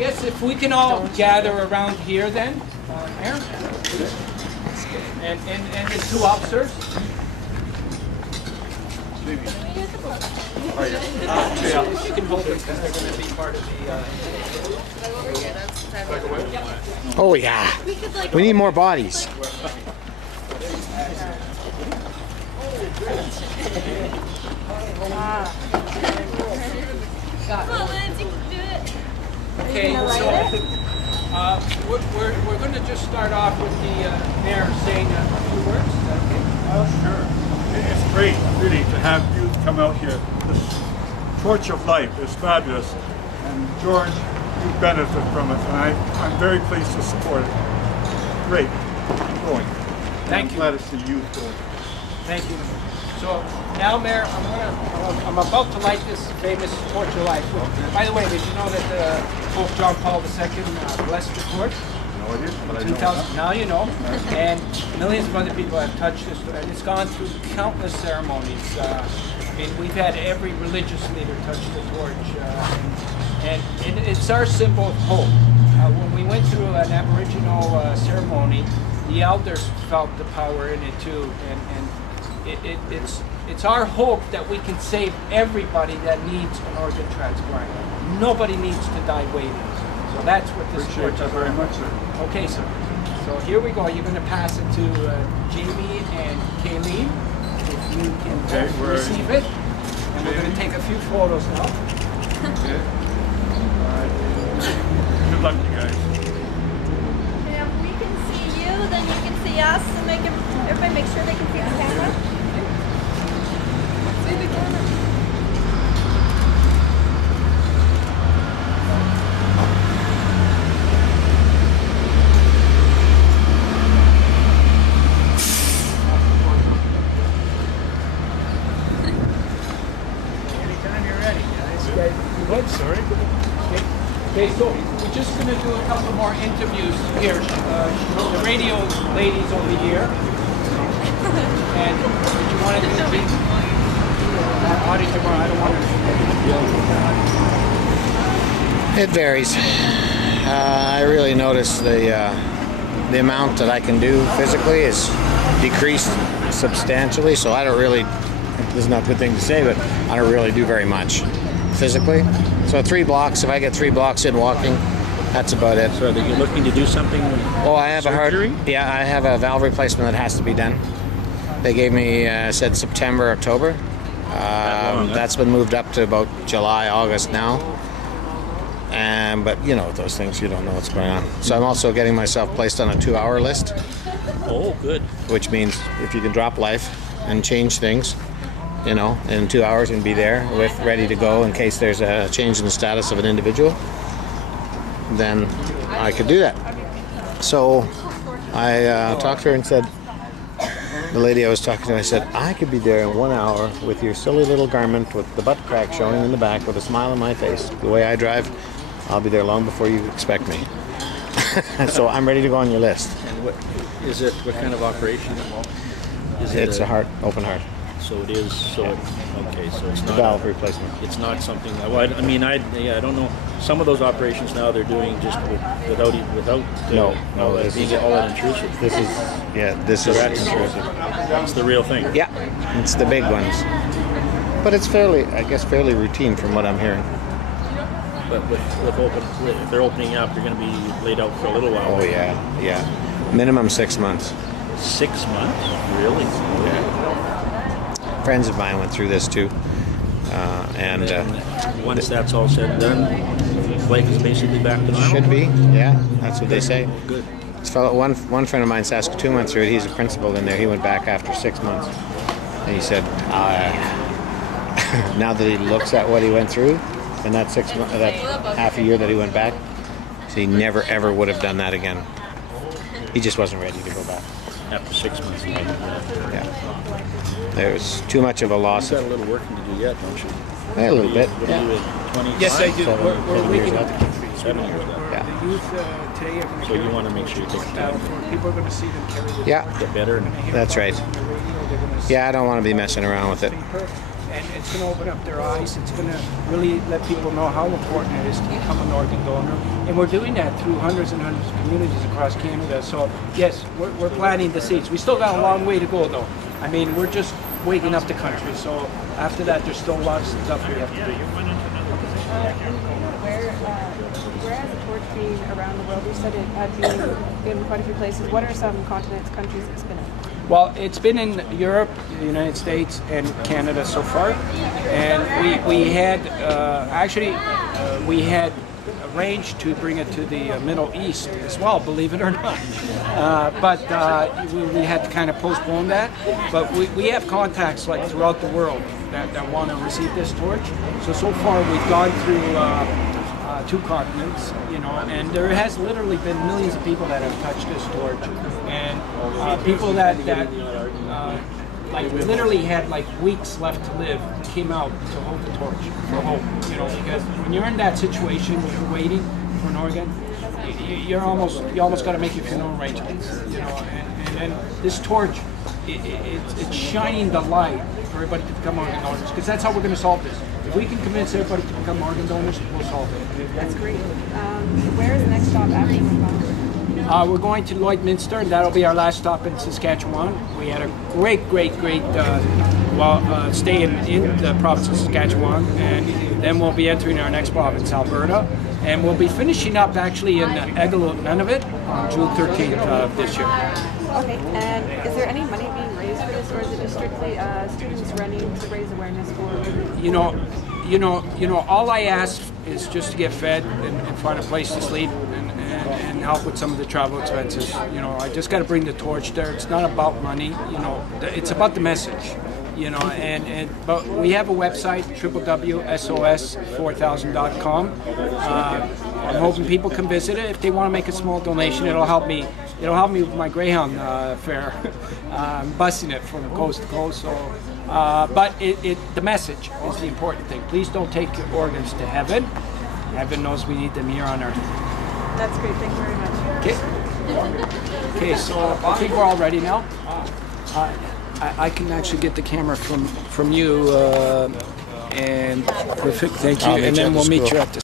guess if we can all gather around here then, Mayor, and the two officers. You can hold them because they're going to be part of the... Oh yeah, we need more bodies. Okay, so we're going to just start off with the mayor saying a few words. Is that okay? Oh, sure. It's great, really, to have youth come out here. This torch of life is fabulous, and George, you benefit from it, and I'm very pleased to support it. Great. Keep going. Thank you. I'm glad to see youth going. Thank you. So now, Mayor, I'm about to light this famous torch of life. By the way, did you know that Pope John Paul II blessed the torch? No idea, but I know 2000. Now you know. And millions of other people have touched this, and it's gone through countless ceremonies. We've had every religious leader touch the torch, and it's our symbol of hope. When we went through an Aboriginal ceremony, the elders felt the power in it too, and it's our hope that we can save everybody that needs an organ transplant. Nobody needs to die waiting. So that's what this torch is. Very much, sir. Okay, sir. So here we go. You're going to pass it to Jamie and Kaylene, if you can receive it. And we're going to take a few photos now. Okay. All right. Good luck, you guys. And if we can see you, then you can see us, and everybody make sure they can see the camera. See the camera. Anytime you're ready, guys. Good, sorry. Okay, so we're just going to do a couple more interviews here. The radio ladies over here. And did you want to do audio tomorrow? I don't want to. It varies. I really notice the amount that I can do physically is decreased substantially. So I don't really. This is not a good thing to say, but I don't really do very much physically. So 3 blocks. If I get 3 blocks in walking, that's about it. So are you looking to do something? Oh, I have surgery? a heart. Yeah, I have a valve replacement that has to be done. They gave me said September, October. That's been moved up to about July, August now. But you know, with those things, you don't know what's going on. So I'm also getting myself placed on a 2-hour list. Oh, good. Which means if you can drop life and change things, you know, in 2 hours and be there with ready to go in case there's a change in the status of an individual, then I could do that. So I talked to her and said, the lady I was talking to, I said, I could be there in 1 hour with your silly little garment with the butt crack showing in the back with a smile on my face. The way I drive, I'll be there long before you expect me. So I'm ready to go on your list. And what is it? What kind of operation? It's a heart, open heart. So it is. So okay. So it's not valve replacement. It's not something. I don't know. Some of those operations now they're doing just without No, this being is all that intrusive. This is That's intrusive. That's the real thing. Yeah, it's the big ones. But it's fairly routine from what I'm hearing. But if they're opening up, you're going to be laid out for a little while. Oh yeah. Minimum 6 months. 6 months? Really? Yeah. Friends of mine went through this too, and once that's all said and done, life is basically back to normal. Should be, yeah. That's what they say. Good. This fellow, one friend of mine, Saskatoon, went through it. He's a principal in there. He went back after 6 months, and he said, now that he looks at what he went through, in that 6 months, that half a year that he went back, so he never ever would have done that again. He just wasn't ready to go back. After 6 months. Yeah. There was too much of a loss. You've got a little working to do yet, don't you? A little bit. What are you at 25? Yes, I do. We're waking up. 7 years left. Yeah. The youth today are going to So you want to make sure you take the time. People are going to see them carry the Yeah, Get better. And that's right. Yeah, I don't want to be messing around with it. and it's going to open up their eyes. It's going to really let people know how important it is to become an organ donor. And we're doing that through hundreds and hundreds of communities across Canada. So yes, we're planting the seeds. We still got a long way to go though. I mean, we're just waking up the country. So after that, there's still lots of stuff we have to do. Where has the torch been around the world? You said it had been in quite a few places. What are some continents, countries it's been in? Well, it's been in Europe, the United States, and Canada so far. And we had we had arranged to bring it to the Middle East as well, believe it or not. But we had to kind of postpone that. But we have contacts like throughout the world that want to receive this torch. So far we've gone through 2 continents, you know, and there has literally been millions of people that have touched this torch, and people that like literally had like weeks left to live came out to hold the torch for hope, you know, because when you're in that situation, when you're waiting for an organ, you almost got to make your funeral arrangements, you know, and then this torch, it's shining the light for everybody to become organ donors, because that's how we're going to solve this. If we can convince everybody to become organ donors, we'll solve it. That's great. Where is the next stop after Vancouver? We're going to Lloydminster, and that'll be our last stop in Saskatchewan. We had a great stay in the province of Saskatchewan, and then we'll be entering our next province, Alberta, and we'll be finishing up actually in Nunavut on June 13th of this year. Okay, and is there any money being raised for this, or is it just strictly students running to raise awareness for? You know, all I ask is just to get fed and find a place to sleep and help with some of the travel expenses. You know, I just got to bring the torch there. It's not about money. You know, it's about the message. You know, but we have a website, www.SOS4000.com. I'm hoping people can visit it. If they want to make a small donation, it'll help me. It'll help me with my Greyhound fare. I'm busing it from coast to coast. So, but the message is the important thing. Please don't take your organs to heaven. Heaven knows we need them here on earth. That's great. Thank you very much. Okay. So I think we're all ready now. I can actually get the camera from you, and perfect. Thank you. And then we'll meet you at the